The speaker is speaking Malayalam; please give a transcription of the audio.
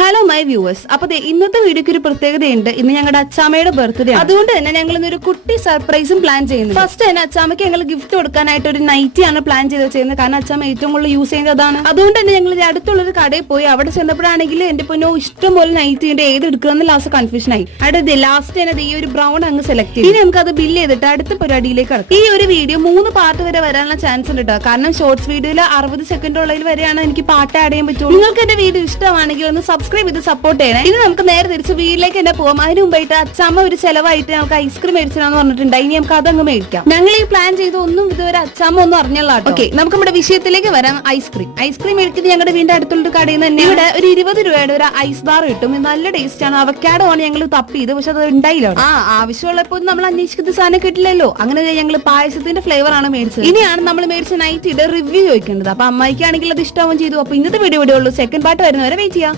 Hello my viewers. അപ്പൊ ഇന്നത്തെ വീഡിയോക്ക് ഒരു പ്രത്യേകതയുണ്ട്. ഇന്ന് ഞങ്ങളുടെ അച്ചാമ്മയുടെ ബർത്ത്ഡേ ആണ്. അതുകൊണ്ട് തന്നെ ഞങ്ങൾ ഇന്നൊരു കുട്ടി സർപ്രൈസും പ്ലാൻ ചെയ്യുന്നു. ഫസ്റ്റ് തന്നെ അച്ചാമ്മയ്ക്ക് ഞങ്ങൾ ഗിഫ്റ്റ് കൊടുക്കാനായിട്ട് ഒരു നൈറ്റിയാണ് പ്ലാൻ ചെയ്യുന്നത്. കാരണം അച്ചാമ്മ ഏറ്റവും കൂടുതൽ യൂസ് ചെയ്യുന്നത് അതാണ്. അതുകൊണ്ട് തന്നെ ഞങ്ങൾ അടുത്തുള്ളൊരു കടയിൽ പോയി അവിടെ ചെന്നപ്പോഴാണെങ്കിൽ എന്റെ പൊന്നോ ഇഷ്ടം പോലെ നൈറ്റിന്റെ ഏത് എടുക്കണമെന്ന് ലാസ്റ്റ് കൺഫ്യൂഷൻ ആയി. അടുത്ത് ലാസ്റ്റ് തന്നെ ഈ ഒരു ബ്രൗൺ അങ്ങ് സെലക്ട് ചെയ്യും. ഇനി നമുക്ക് അത് ബില്ല് ചെയ്തിട്ട് അടുത്ത പരിപാടിയിലേക്ക് കിടക്കും. ഈ ഒരു വീഡിയോ 3 പാർട്ട് വരെ വരാനുള്ള ചാൻസ് ഉണ്ട് കേട്ടോ. കാരണം ഷോർട്സ് വീഡിയോയിൽ 60 സെക്കൻഡ് ഉള്ളതിൽ വരെയാണ് എനിക്ക് പാട്ട് ആഡ് ചെയ്യാൻ പറ്റുള്ളൂ. നിങ്ങൾക്ക് എന്റെ വീഡിയോ ഇഷ്ടമാണെങ്കിൽ ഒന്ന് സബ്സ്ക്രൈബ് ചെയ്ത് സപ്പോർട്ട് ചെയ്യണം. ഇനി നമുക്ക് നേരെ തിരിച്ച് വീട്ടിലേക്ക് തന്നെ പോകാം. അതിന് മുമ്പായിട്ട് അച്ചാമ്മ ഒരു ചെലവായിട്ട് നമുക്ക് ഐസ്ക്രീം മേടിച്ചാന്ന് പറഞ്ഞിട്ടുണ്ട്. ഇനി നമുക്ക് അതങ്ങ് മേടിക്കാം. ഞങ്ങൾ ഈ പ്ലാൻ ചെയ്ത് ഒന്നും ഇതുവരെ അച്ചാമ്മ ഒന്നും അറിഞ്ഞല്ലോ. ഓക്കെ, നമുക്ക് നമ്മുടെ വിഷയത്തിലേക്ക് വരാം. ഐസ്ക്രീം മേടിക്കുന്നത് ഞങ്ങളുടെ വീടിന്റെ അടുത്തുള്ള കടയിൽ നിന്ന് തന്നെ. ഇവിടെ ഒരു 20 രൂപയുടെ ഒരു ഐസ് ബാർ കിട്ടും. നല്ല ടേസ്റ്റ് ആണ്. അവക്കാഡോ ആണ് ഞങ്ങൾ തപ്പിയത്, പക്ഷെ അത് ഉണ്ടായില്ല. ആവശ്യമുള്ളപ്പോൾ നമ്മൾ അന്വേഷിക്കുന്ന സാധനം കിട്ടില്ലല്ലോ. അങ്ങനെ ഞങ്ങൾ പായസത്തിന്റെ ഫ്ലേവർ ആണ് മേടിച്ചത്. ഇനിയാണ് നമ്മൾ മേടിച്ച നൈറ്റിയുടെ റിവ്യൂ ചോദിക്കേണ്ടത്. അപ്പൊ അമ്മയ്ക്കാണെങ്കിൽ അത് ഇഷ്ടമാവും ചെയ്തു. അപ്പൊ ഇന്നത്തെ വീഡിയോ ഇവിടെ ഉള്ളൂ. സെക്കൻഡ് പാർട്ട് വരുന്നവരെ വെയിറ്റ് ചെയ്യാം.